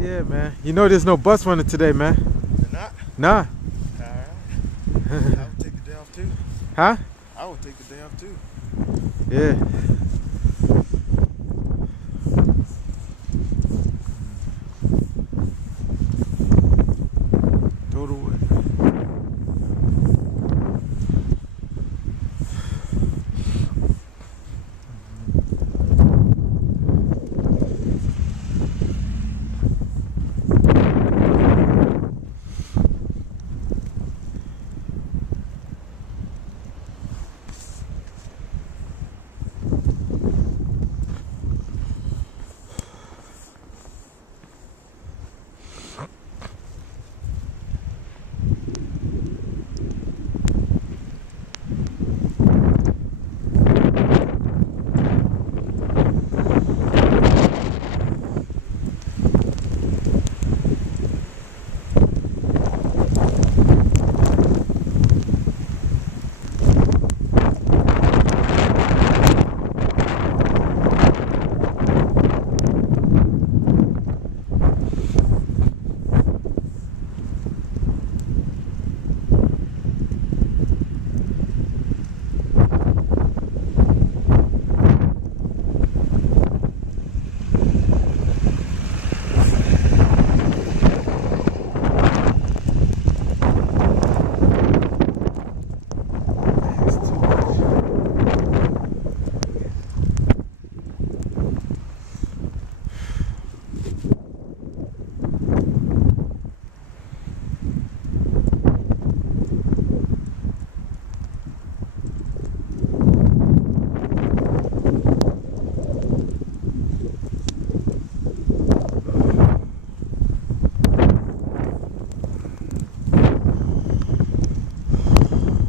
yeah, man. You know there's no bus running today, man. You're not? Nah. Alright. I would take the day off too. Huh? I would take the day off too. Yeah.